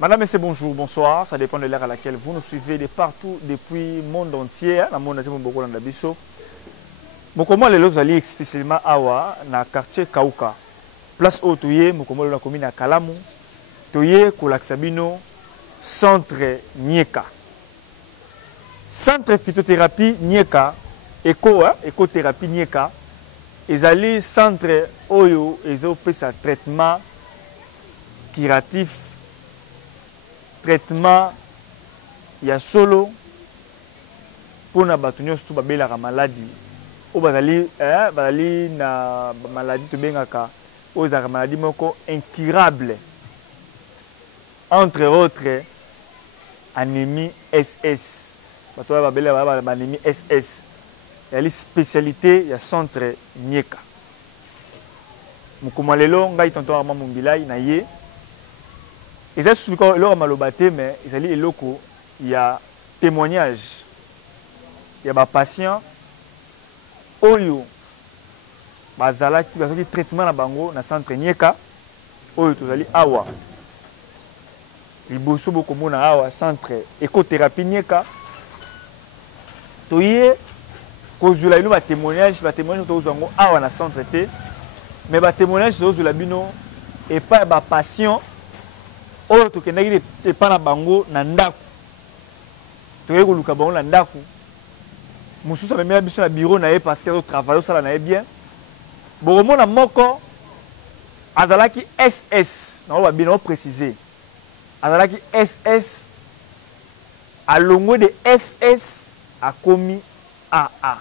Madame, Messieurs, bonjour, bonsoir. Ça dépend de l'heure à laquelle vous nous suivez de partout, depuis le monde entier. Dans le monde entier, beaucoup dans biso. Mokomo lelo zali spécialement awa na quartier Kauka. Place où toye mokomo na commune à Kalamu. Toye Kolaksabino centre Nieka. Centre phytothérapie Nieka, écothérapie Nieka. Ezali centre oyo ezo pesa traitement curatif, traitement ya solo pour na batunyo surtout babela ka maladie. O bazali na maladie to bengaka o za maladie moko incurable. Entre autres anémie SS. Bato babela ba anémie SS. Il y a les spécialités, il y a centre Nieka. Mukumalelo ngai tonto arma mumbilai na ye. Et ça c'est le leur malobate mais ils allaient loko, il y a témoignage. Il y a ba patient oyo bazala qui va faire traitement na bango na centre Nieka oyo tozali awa. Liboso boko mona awa centre écothérapie Nieka. Toye kozula ino ba témoignage tozango awa na centre té mais ba témoignage tozula bino et pas ba patient oyo tokendaki epa na bango na ndako toye koluka bango na ndako mosusu amemela biso na bureau na ye parce que azotravaille osala na ye bien bokomona moko azalaki SS nango babino oprécise azalaki SS alongo de SS akomi AA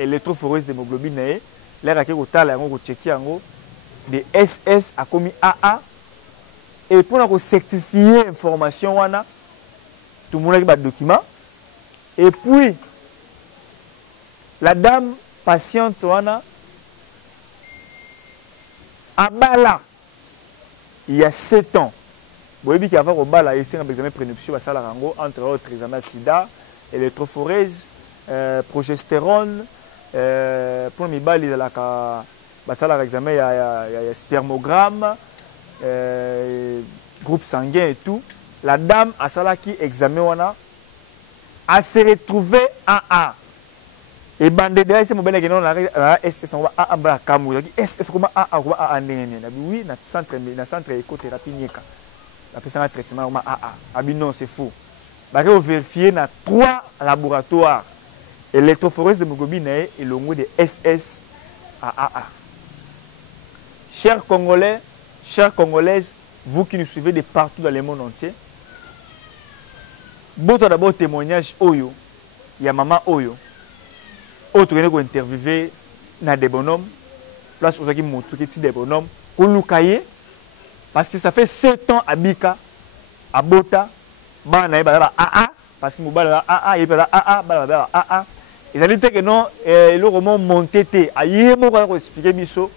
électrophoreuse d'hémoglobine na ye l'air ake kotala yango kocheki yango de SS akomi AA. Et pour certifier l'information, tout le monde a des documents. Et puis, la dame patiente, à Bala, il y a 7 ans. Vous voyez qu'il y a un Bala, il y a un examen prénuptial, entre autres examens SIDA, électrophorèse, progestérone, pour les balles, il y a un examen, il y a spermogramme. Groupe sanguin et tout, la dame a salaki examen wana a se retrouvé AA et bande derrière c'est mon bel non la SS on va AA bra kamu SS comment AA quoi AA ndenge oui na centre écothérapie Nieka la personne a traitement comment AA abi non c'est faux ba vérifier na 3 laboratoires électrophoreuse d'hémoglobine et longo de SS à AA. Chers Congolais, chères Congolaises, vous qui nous suivez de partout dans le monde entier, votre d'abord témoignage Oyo, il y a maman Oyo, autre qui a interviewé na des bonhommes, place où qui montre que des bonhommes, Kolukaye, parce que ça fait 7 ans à Bika, à Bota, Bana Bala AA, parce que Moubala AA, il y a AA, Bala AA. Ils ont dit que non, le roman monté, à Yémo, on va expliquer Bisso,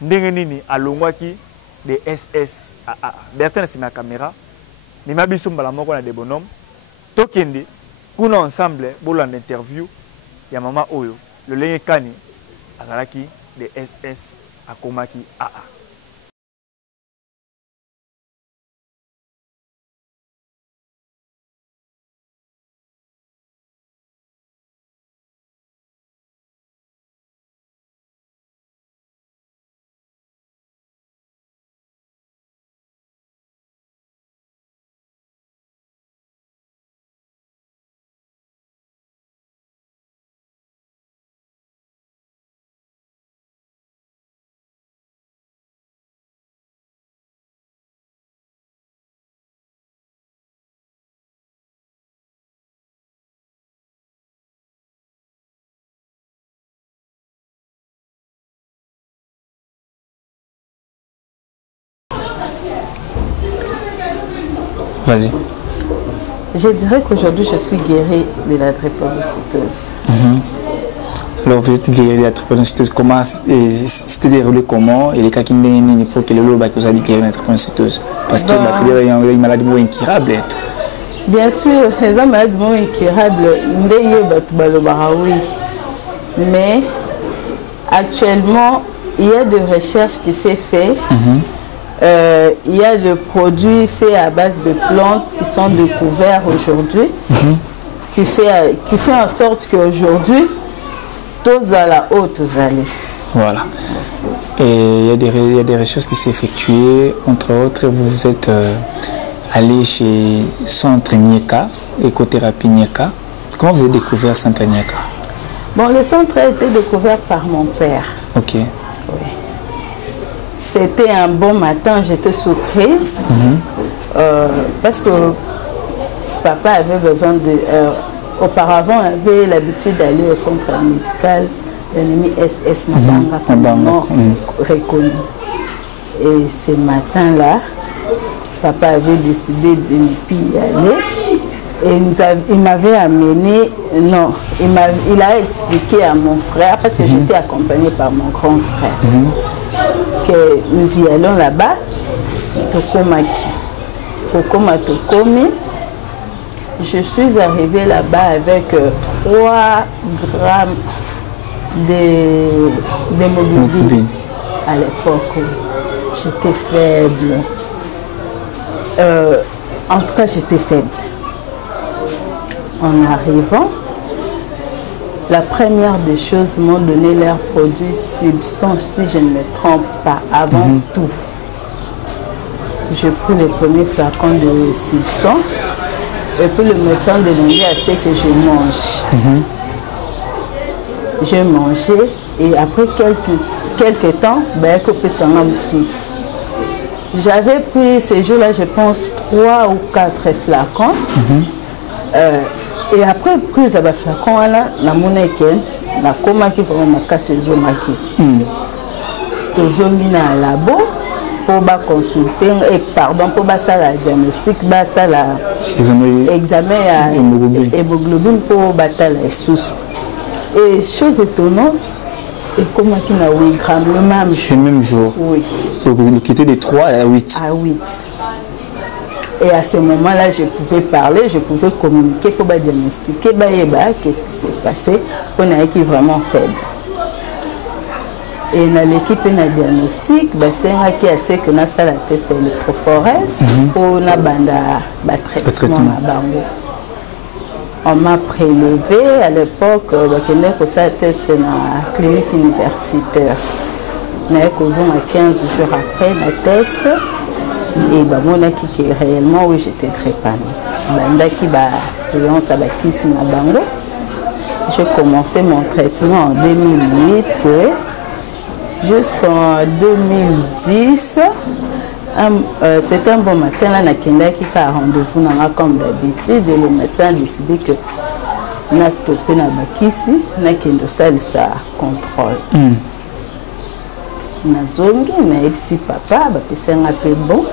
Ndengenini, à Longwaki. De SS à AA. Bertrand c'est ma caméra. Mais ma biso mbala moko na des bonhommes. Tokende, kuna ensemble, bolo en interview, ya mama Oyo. Le lien kani, azalaki de SS à Komaki AA. Vas-y. Je dirais qu'aujourd'hui, je suis guérie de la drépanocytose. Alors, vous êtes guérie de la drépanocytose. Comment c'était déroulé comment? Et les cas qui n'ont pas que le lot vous a dit guérie de la drépanocytose. Parce que il y a une maladie incurable. Bien sûr, les maladies incurables, oui. Mais actuellement, il y a des recherches qui s'est fait Il y a le produit fait à base de plantes qui sont découverts aujourd'hui, qui fait en sorte qu'aujourd'hui, tous à la haute, tous allés. Voilà. Et il y a des recherches qui s'effectuent. Entre autres, vous êtes allé chez Centre Nieka, Écothérapie Nieka. Comment vous avez découvert Centre Nieka? Bon, le centre a été découvert par mon père. Ok. Oui. C'était un bon matin, j'étais sous crise. Parce que papa avait besoin de... auparavant, on avait l'habitude d'aller au centre médical, l'ennemi SS Mabanga, comme nom reconnu. Et ce matin-là, papa avait décidé de ne plus y aller. Et il m'avait amené, non, il a expliqué à mon frère, parce que j'étais accompagnée par mon grand frère, que nous y allons là-bas, Tokomaki. Tokomi. Je suis arrivée là-bas avec 3 grammes d'hémoglobine. À l'époque, j'étais faible. En tout cas, j'étais faible. En arrivant, la première des choses m'ont donné leur produit Subson, si je ne me trompe pas, avant tout. Je pris le premier flacon de Subson et puis le médecin demandait à ce que je mange. J'ai mangé et après quelques temps, j'avais pris ces jours-là, je pense, 3 ou 4 flacons. Et après prise à flacon, na moneken, na komaki vraiment makasi ezomaki. Tozomi na labo pour consulter et pardon pour la diagnostic, la examen à hémoglobine pour battre la sous. Et chose étonnante, et comment qu'il a 8 grammes le même jour. Le même jour. Oui. Donc il quittait de 3 à 8. À 8. Et à ce moment-là, je pouvais parler, je pouvais communiquer pour diagnostiquer qu'est-ce qui s'est passé. On a été vraiment faible. Et dans l'équipe de diagnostic, c'est un qui a fait que nous avons fait la test électrophorèse pour nous traitement. On m'a prélevé à l'époque, on a fait un test dans la clinique universitaire. On a fait 15 jours après le test. Et on a qui réellement, oui, j'étais drépano. Séance à la kiff na bango. J'ai commencé mon traitement en 2008 jusqu'en 2010. C'était un bon matin, là, Nakenda qui fait un rendez-vous comme d'habitude. Et le médecin a décidé que on a stoppé na bakisi, Nakenda salle sa contrôle. Nazongi, na ici papa, c'est un peu bon.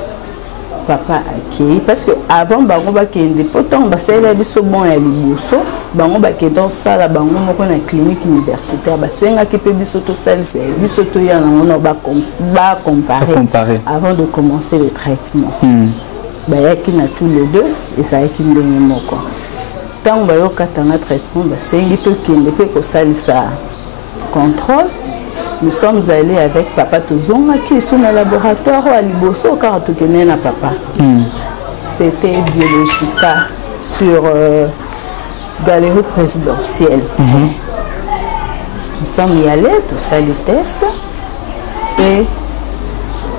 Papa accueilli parce que avant bango bakende pourtant basela biso bon ya liboso bango bakende sala bango moko na clinique universitaire basenga ki pe biso to salisa biso to ya na ba comparer avant de commencer le traitement. Bayaki na tous les deux et ça yaki ndenge moko tant bayo katanga traitement basengi to kende pe ko salisa contrôle. Nous sommes allés avec papa Tozonga qui est sur le laboratoire à Liboso car tu connais na papa. C'était Biologica sur galerie présidentielle. Nous sommes y allés, tout ça les tests et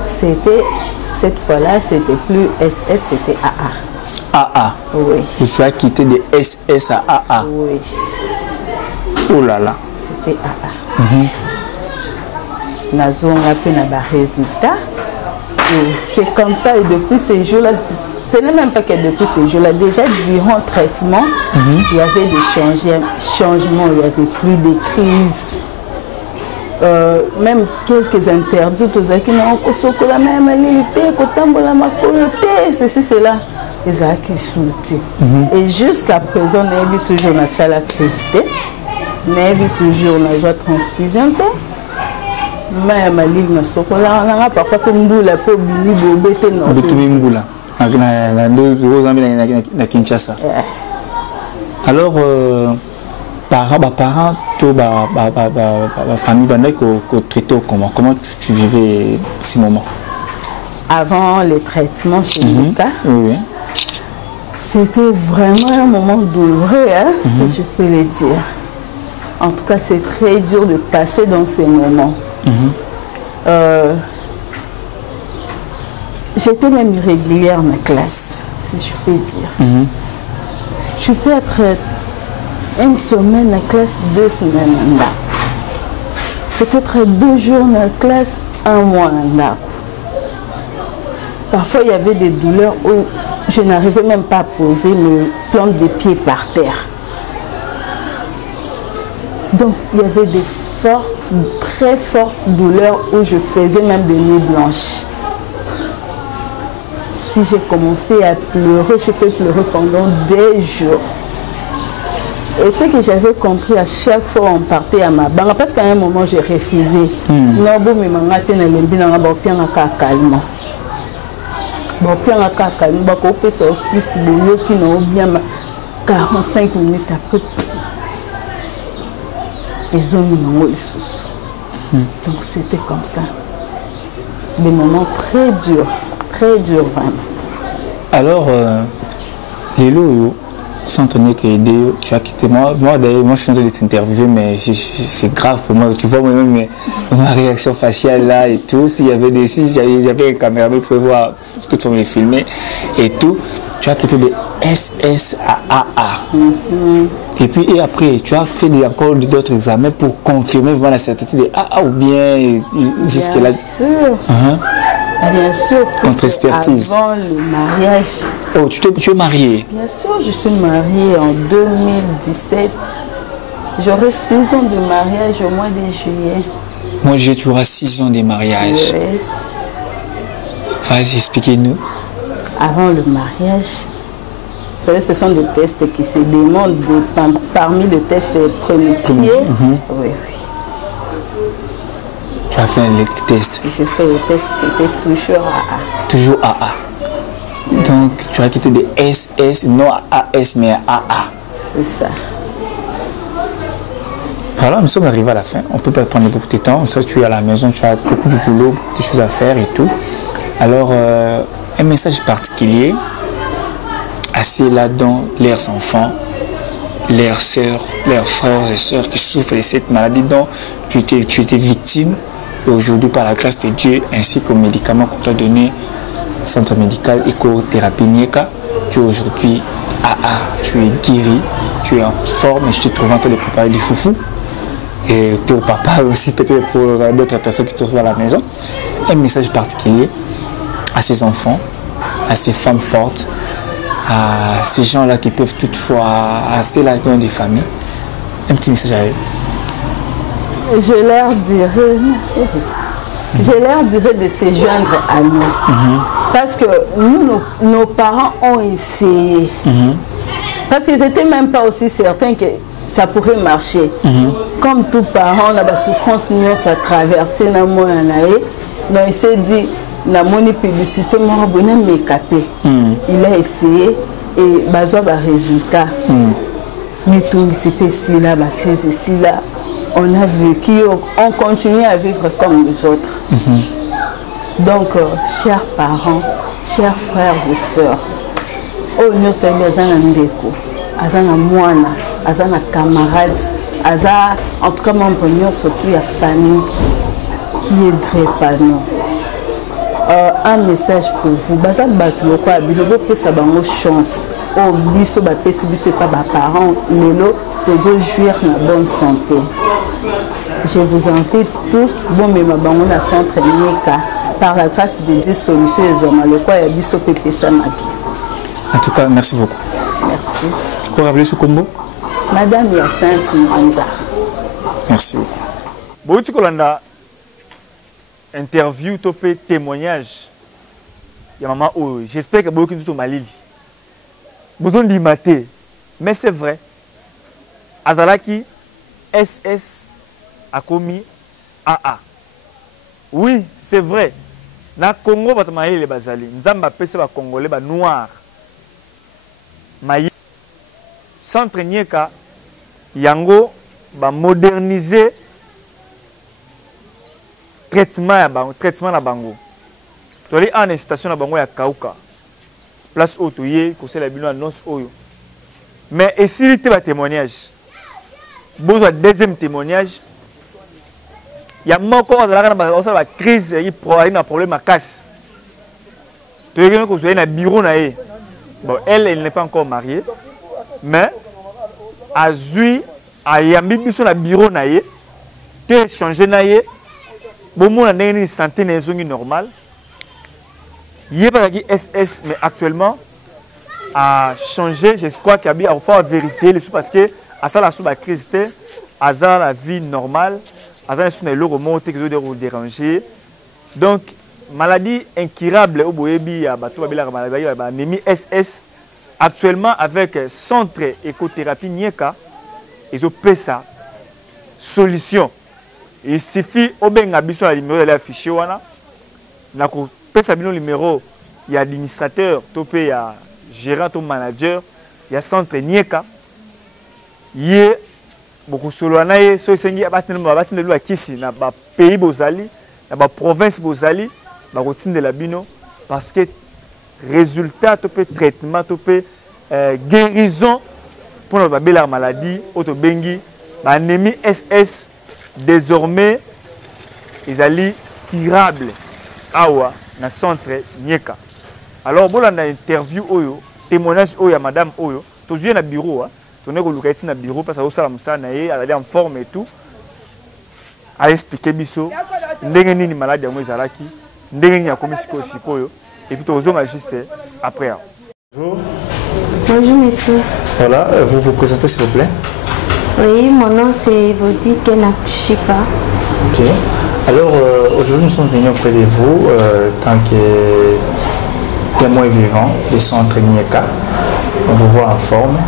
c'était cette fois-là c'était plus SS, c'était AA. AA. Oui. Tu as quitté de SS à AA. Oui. Oh là là. C'était AA. Nazonga pe na ba résultat. C'est comme ça et depuis ces jours-là, ce n'est même pas que depuis ces jours-là, déjà durant le traitement, il y avait des changements, il n'y avait plus de crises. Même quelques interdits, tout ça qui n'ont pas la même réalité, c'est là. Ils ont acquis soutien. Et jusqu'à présent, on a vu ce jour dans la salle à Christé, on a vu ce jour dans la joie transfusion. Mais ma ligne na sokola na parfois pe mbula po bimi bobete no botumi mbula na ndo na Kinshasa. Alors parents to ba famille banda ko traiter comment tu vivais ces moments? avant les traitements chez Nika. Oui. C'était vraiment un moment douloureux, hein, si je peux le dire. En tout cas, c'est très dur de passer dans ces moments. J'étais même irrégulière dans la classe, si je peux dire. Tu peux être une semaine dans la classe, 2 semaines en DAC. Peut-être 2 jours dans la classe, 1 mois en DAC. Parfois, il y avait des douleurs où je n'arrivais même pas à poser mes plantes des pieds par terre. Donc, il y avait des fortes, très fortes douleurs où je faisais même des nuits blanches. Si j'ai commencé à pleurer, je peux pleurer pendant des jours. Et ce que j'avais compris à chaque fois on partait à ma banque, parce qu'à un moment j'ai refusé. Non, bon, mais ma mère n'a pas calme. Bon, puis on a calme, on peut sortir si vous qui n'ont bien 45 minutes après. Ils ont mis dans le sous. Donc c'était comme ça. Des moments très durs vraiment. Alors, les lots, centre Nieka aidé, tu as quitté moi. D'ailleurs, moi je suis en train de t'interviewer, mais c'est grave pour moi. Tu vois moi-même ma réaction faciale là et tout. S'il y avait un caméraman pour voir toutes les filmer et tout. Tu as quitté de SS à AA. Et puis et après, tu as fait encore d'autres examens pour confirmer vraiment la certitude de AA ou bien jusque-là. Bien sûr. Contre-expertise. Avant le mariage. Oh, tu es mariée? Bien sûr, je suis mariée en 2017. J'aurai 6 ans de mariage au mois de juillet. Moi, j'ai toujours 6 ans de mariage. Oui. Vas-y, expliquez-nous. Avant le mariage, vous savez, ce sont des tests qui se demandent parmi les tests prénuptiaux. Oui. Tu as fait les tests? J'ai fait les tests, c'était toujours AA. Toujours AA. Donc, tu as quitté de SS, non AS, mais AA. C'est ça. Voilà, nous sommes arrivés à la fin. On ne peut pas prendre beaucoup de temps. Ça, tu es à la maison, tu as beaucoup de boulot, beaucoup de choses à faire et tout. Alors, un message particulier à ceux-là dont leurs enfants, leurs sœurs, leurs frères et sœurs qui souffrent de cette maladie dont tu étais victime. Et aujourd'hui, par la grâce de Dieu, ainsi qu'aux médicaments qu'on t'a donné, centre médical écothérapie Nieka, tu es aujourd'hui AA, tu es guéri, tu es en forme et je te trouve en train de préparer du foufou. Et pour papa aussi, peut-être pour d'autres personnes qui te trouvent à la maison. Un message particulier à ces enfants, à ces femmes fortes, à ces gens-là qui peuvent toutefois, à ceux-là qui ont des familles. Un petit message à eux. Je leur dirais de se joindre à nous. Parce que nous, nos parents ont essayé. Parce qu'ils n'étaient même pas aussi certains que ça pourrait marcher. Comme tout parent, on a la souffrance, nous a traversé dans mon année. Donc il s'est dit, na moni publicité, moi, il a essayé et besoin d'un résultat. Mais tout ici, là, la crise ici, là. On a vécu, on continue à vivre comme les autres. Donc, chers parents, chers frères et sœurs, nous sommes des Ndeko, Azana Moana, Azana camarades, Azana, en tout cas, mon premier, surtout la famille qui aiderait pas nous. Un message pour vous, Bazan Batuloko, Abilobo, ça va avoir chance. Oh, biso ba pesi biso pas ba parents, lelo toujours jouir na bonne santé. Je vous invite tous, bon mais ma bango na centre Nieka, par la grâce de Dieu, solution et zoma le quoi ya biso pepe samaki. En tout cas, merci beaucoup. Merci. Vous rappelez ce combo? Madame Yacinthe Mwanza. Merci beaucoup. Bouti Kolanda, interview, topé, témoignage. Ya maman, oh, j'espère que vous avez tout malili. Besoin d'y mater, mais c'est vrai. Azalaki, SS a commis AA. Oui, c'est vrai. Na Congo, batamaye les bazali. Nzamba pese ba Congolais ba noir. Maïs. Centre Nieka, yango ba moderniser traitement ya bango, traitement la bango. Tu allais en incitation à Bango ya Kauka. Place Otoye, conseil la bino annonce Oyo. Mais et si tu as témoignage, besoin deuxième témoignage, il y a encore la crise, il y a un problème à casse. Tu as que vous avez un bureau. Bon, elle n'est pas encore mariée, mais à Zui, à Yambi, sur le bureau, tu as changé, bon, on a une santé normale. Il n'y a pas de SS, mais actuellement, a changé, je crois qu'il y a à vérifier les choses parce que à ça la crise à ça la vie normale, à ça les le remonter que de déranger. Donc maladie incurable au boyebi à bateau maladie anémie SS actuellement avec centre écothérapie Nieka ils ont pris ça solution. Il suffit au benga biso la numéro de l'affiché wana na ko pesa bino numéro il y a administrateur topé ya gérant ou manager, il y a centre Nieka. Il y a beaucoup de choses. So sengi abatine de kisi na ba pays bozali, na ba province bozali, ba routine de la bino parce que résultat topé traitement topé guérison pour la belle maladie auto bengi ba anémie SS désormais ils allaient curable awa na centre Nieka. Alors, bon, on a interview oyo, témoignage oyo à madame oyo, tu viens na bureau, tu n'es pas na bureau parce que ça ça elle est en forme et tout. A expliquer biso, ndenge nini malade ya mwezalaki, ndenge nini ya komisiko sikoyo et puis tu ozonga juste après. Bonjour. Bonjour monsieur. Voilà, vous vous présentez s'il vous plaît. Oui, mon nom c'est Vodi Kenakushipa. Ok. Alors, aujourd'hui nous sommes venus auprès de vous tant que témoin vivant du centre Nieka. On vous voit en forme.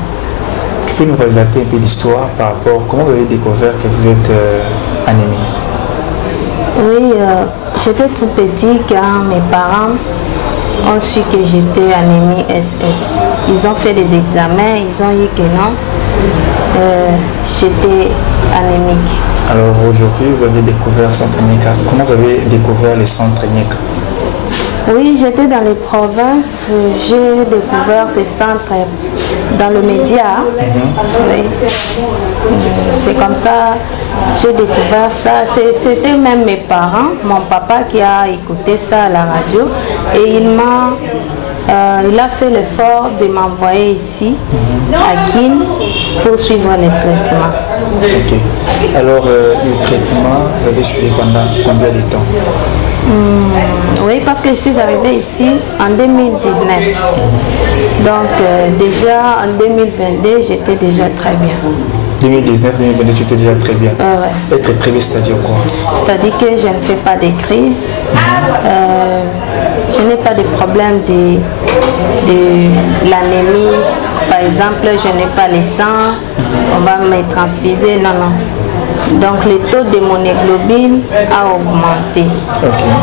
Tu peux nous relater un peu l'histoire par rapport à comment vous avez découvert que vous êtes anémique? Oui, j'étais tout petit quand mes parents ont su que j'étais anémie SS. Ils ont fait des examens, ils ont dit que non, j'étais anémique. Alors aujourd'hui, vous avez découvert le centre Nieka. Comment vous avez découvert le centre Nieka? Oui, j'étais dans les provinces, j'ai découvert ce centre dans le média. Oui. C'est comme ça, j'ai découvert ça. C'était même mes parents, mon papa qui a écouté ça à la radio et il a fait l'effort de m'envoyer ici, à Kin, pour suivre les traitements. Ok. Alors, le traitement, vous avez suivi pendant combien de temps? Oui, parce que je suis arrivée ici en 2019. Donc, déjà en 2022, j'étais déjà très bien. 2019, 2022, tu étais déjà très bien. Ouais. Être très bien, c'est-à-dire quoi? C'est-à-dire que je ne fais pas de crise. Je n'ai pas de problème de l'anémie. Par exemple, je n'ai pas le sang. On va me transfuser. Non, non. Donc le taux de mon hémoglobine a augmenté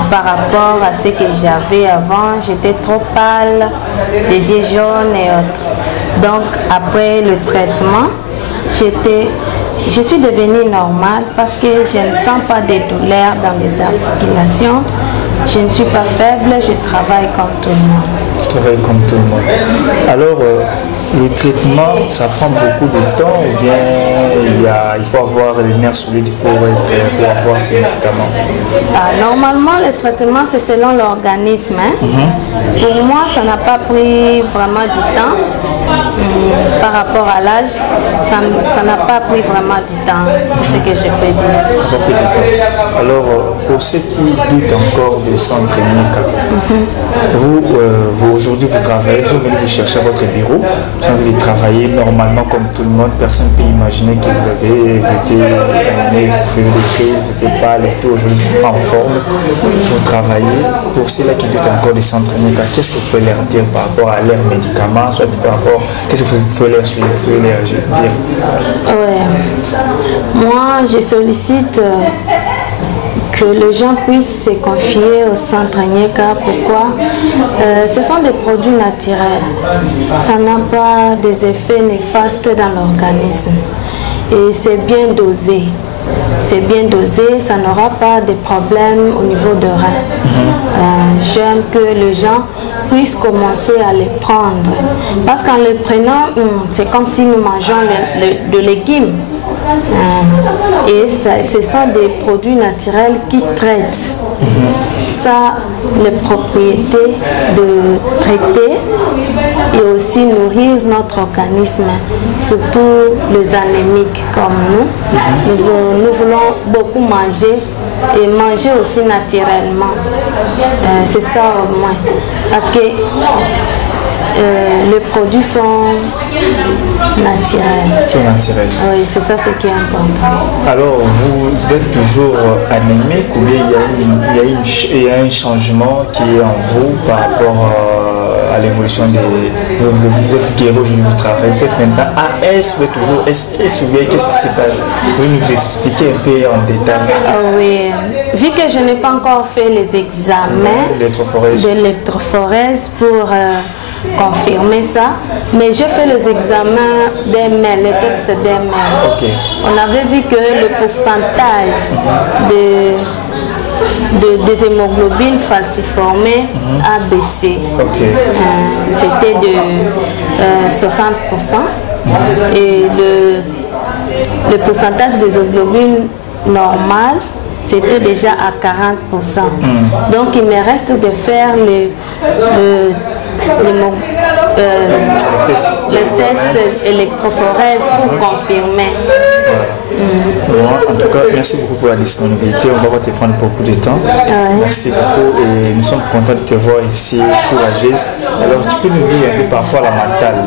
par rapport à ce que j'avais avant. J'étais trop pâle, des yeux jaunes et autres. Donc après le traitement, je suis devenue normale parce que je ne sens pas de douleur dans les articulations. Je ne suis pas faible, je travaille comme tout le monde. Je travaille comme tout le monde. Alors, le traitement, ça prend beaucoup de temps ou bien il faut avoir les nerfs solides pour avoir ces médicaments? Normalement, le traitement, c'est selon l'organisme. Pour moi, ça n'a pas pris vraiment du temps. Par rapport à l'âge, ça n'a pas pris vraiment du temps. C'est ce que je peux dire. Alors, pour ceux qui doutent encore des centres Nieka, vous aujourd'hui vous travaillez, vous venez chercher votre bureau, vous venez travailler normalement comme tout le monde. Personne ne peut imaginer que vous faisiez des crises, vous n'étiez pas les tout, aujourd'hui vous êtes en forme, vous travaillez. Pour ceux-là qui doutent encore des centres Nieka, qu'est-ce que vous pouvez leur dire par rapport à leurs médicaments, soit par rapport, qu'est-ce que vous pouvez leur dire? Moi, je sollicite que les gens puissent se confier au centre Nieka. Pourquoi? Ce sont des produits naturels. Ça n'a pas des effets néfastes dans l'organisme. Et c'est bien dosé. c'est bien dosé, ça n'aura pas de problème au niveau de rein. J'aime que les gens puissent commencer à les prendre. Parce qu'en les prenant, c'est comme si nous mangeons de légumes. Et ce sont des produits naturels qui traitent. Ça, les propriétés de traiter et aussi nourrir notre organisme, surtout les anémiques comme nous. Nous voulons beaucoup manger et manger aussi naturellement. C'est ça au moins. Parce que les produits sont naturels. Sont naturels. Oui, c'est ça ce qui est important. Alors, vous êtes toujours anémique ou bien il y a un changement qui est en vous par rapport à l'évolution des... Vous êtes guéri aujourd'hui du travail, vous êtes maintenant AS, vous êtes toujours SS ou bien qu'est-ce qui se passe? Vous pouvez nous expliquer un peu en détail? Oui, vu que je n'ai pas encore fait les examens de l'électrophorèse pour confirmer ça, mais j'ai fait les examens d'ML, les tests d'ML. Okay. On avait vu que le pourcentage des hémoglobines falciformées a baissé. Okay. C'était de 60% et le pourcentage des hémoglobines normales c'était déjà à 40%. Donc il me reste de faire le test électrophorèse pour confirmer. En tout cas, merci beaucoup pour la disponibilité. On va pas te prendre beaucoup de temps. Merci beaucoup et nous sommes contents de te voir ici, courageuse. Alors, tu peux nous dire un peu par rapport à la mentale,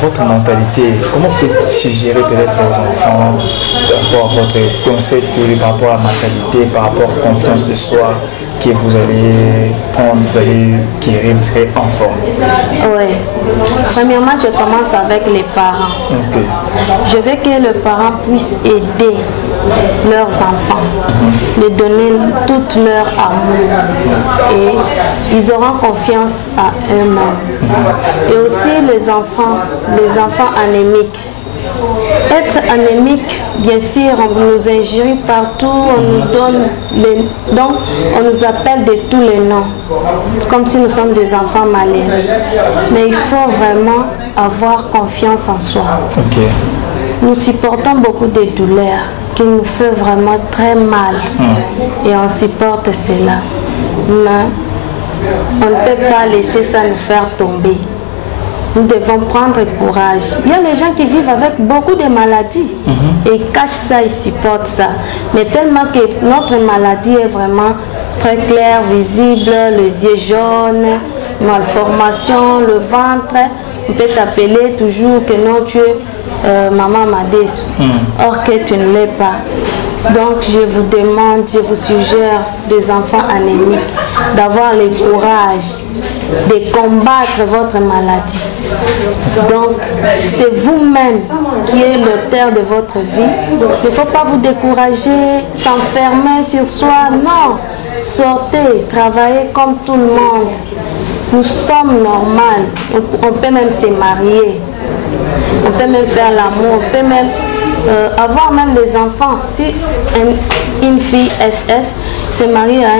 votre mentalité, comment vous pouvez suggérer peut-être aux enfants par rapport à votre concept, par rapport à la mentalité, par rapport à la confiance de soi que vous allez prendre, vous allez guérir, vous serez en forme? Oui. Premièrement, je commence avec les parents. Okay. Je veux que les parents puissent aider leurs enfants, de donner tout leur amour et ils auront confiance à eux-mêmes. Et aussi les enfants anémiques. Être anémique, bien sûr, on nous injurie partout, on nous donne donc on nous appelle de tous les noms, comme si nous sommes des enfants malheureux. Mais il faut vraiment avoir confiance en soi. Okay. Nous supportons beaucoup de douleurs qui nous fait vraiment très mal et on supporte cela. Mais on ne peut pas laisser ça nous faire tomber. Nous devons prendre courage. Il y a des gens qui vivent avec beaucoup de maladies et ils cachent ça, ils supportent ça. Mais tellement que notre maladie est vraiment très claire, visible, les yeux jaunes, malformation, le ventre, on peut t'appeler toujours que non, tu es maman m'a déçu. Or que tu ne l'es pas. Donc je vous demande, je vous suggère des enfants anémiques d'avoir le courage de combattre votre maladie. Donc c'est vous-même qui êtes l'auteur de votre vie. Il ne faut pas vous décourager, s'enfermer sur soi. Non, sortez, travaillez comme tout le monde. Nous sommes normaux. On peut même se marier. On peut même faire l'amour. On peut même avoir même des enfants. Si une fille SS se marie à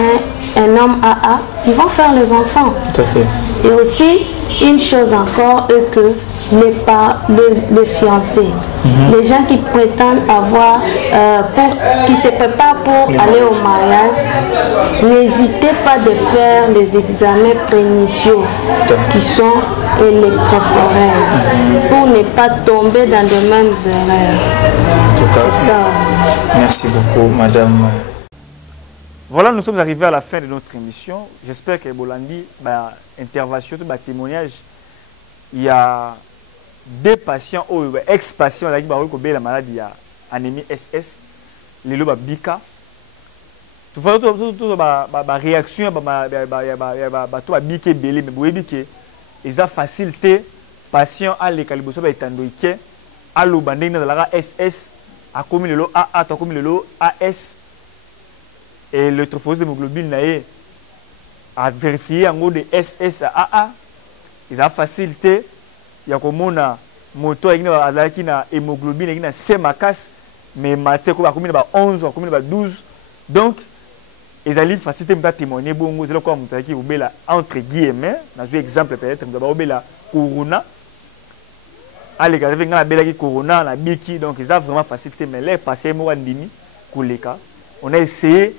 un homme AA, ils vont faire les enfants. Tout à fait. Et aussi, une chose encore, eux que les fiancés. Les gens qui prétendent avoir, qui se préparent pour aller au mariage, n'hésitez pas de faire les examens préinitiaux qui sont électrophorèses pour ne pas tomber dans de mêmes erreurs. En tout cas, merci beaucoup, madame. Voilà, nous sommes arrivés à la fin de notre émission. J'espère que Bolandi, intervention, témoignage, il y a des patients ou ex-patients qui ont la maladie anémie SS, les lobes bika. Tout la réaction, tout bika belé, mais vous que ils ont facilité patient à l'écaliboso etandoïke, à l'obanding dans la SS, à comme le lot AA, comme le lot AS. Et le trophose d'hémoglobine a vérifié en gros de SS à AA. Ils ont facilité. Il y a comme moto azalaki na hémoglobine qui na C makasi mais maté ko ba combien ba 11 combien ba 12 donc ezali facilité mta témoigner bongo zelo ko mutaki obela entre guillemets na zo exemple peut-être mta ba obela corona allez quand venga bela ki corona na biki donc ça vraiment facilité mais les passé mo ndimi koleka on a essayé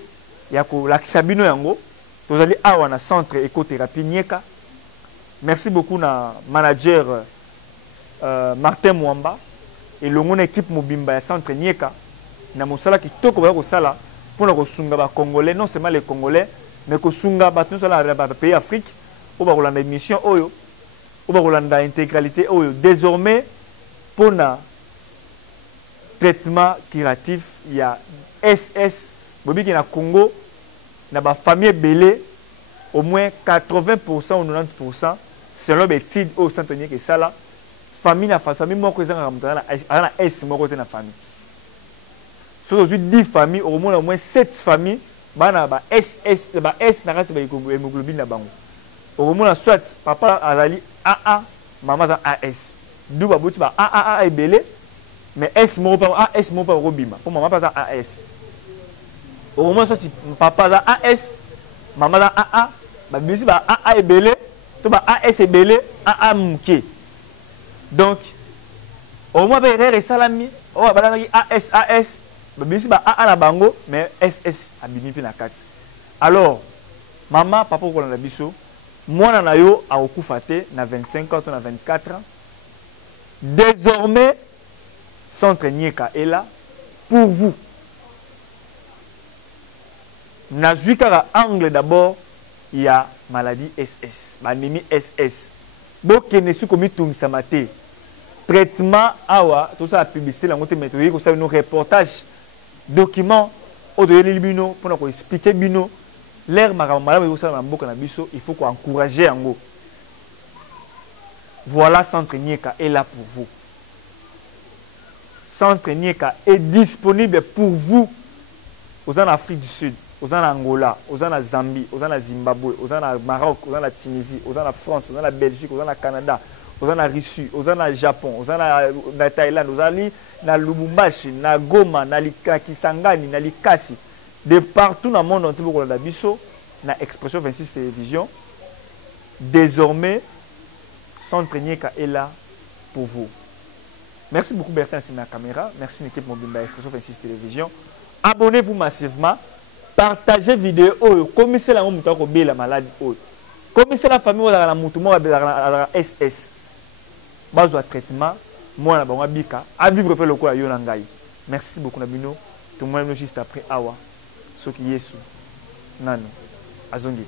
ya ko lakisa bino yango tozali awa na centre écothérapie Nieka. Merci beaucoup na manager Martin Mwamba et le mon équipe mobimba ya centre Nieka na mosala kitoko ba ko sala pour ko sunga ba congolais non seulement les congolais mais ko sunga ba tout sala ba pays Afrique ou ba kolanda émission oyo ou ba kolanda intégralité oyo désormais pour na traitement curatif il y a SS bobi ki na Congo na ba famille belé au moins 80% ou 90% selon les études au centre Nieka et ça là famille na famille moko ezanga mutana na S moko te na famille so aujourd'hui 10 familles au moins 7 familles bana ba SS ba S na kati ba hémoglobine na bango au moins soit papa azali AA maman za AS douba boti ba AAA ebele mais S moko pa AS moko pa robima pour maman pas za AS au moins soit papa za AS maman za AA ba bisi ba AA ebele to ba AS ebele AA muke. Donc, au moins, il y a salami, on va AS, AA na bango, mais SS a bini na kati. Alors, maman, papa, on a biso, moi, na yo a okufate na 25 ans, na 24 ans. Désormais, centre Nieka est là pour vous. Na zuikara angle d'abord, il y a maladie SS, anémie SS. Donc, il y a comme samate. Traitement, awa, tout ça, la publicité, la montée méthodique, vous savez, nos reportages, documents, au-delà des bino, pour nous expliquer bino, l'air maramala, il faut encourager en gros. Voilà, Centre Nieka est là pour vous. Centre Nieka est disponible pour vous aux en Afrique du Sud, aux en Angola, aux en Zambie, aux en Zimbabwe, aux en Maroc, aux en Tunisie, aux en France, aux en Belgique, aux en Canada, aux en Russie, aux en Japon, aux en Thaïlande, aux en Lubumbashi, na Goma, na Kisangani, na Likasi, de partout dans le monde entier pour la biso, na Expression 26 Télévision. Désormais, Centre Nieka est là pour vous. Merci beaucoup Bertrand, c'est ma caméra. Merci l'équipe Mobimba Expression 26 Télévision. Abonnez-vous massivement. Partagez vidéo. Comme c'est la la maladie. Comme c'est la famille la moutouma la SS. Base de traitement. Moi na bika. À vivre fait le quoi yonangai. Merci beaucoup Nabino. Tout le monde juste après awa. Ce qui est sous. Nano. Azongi.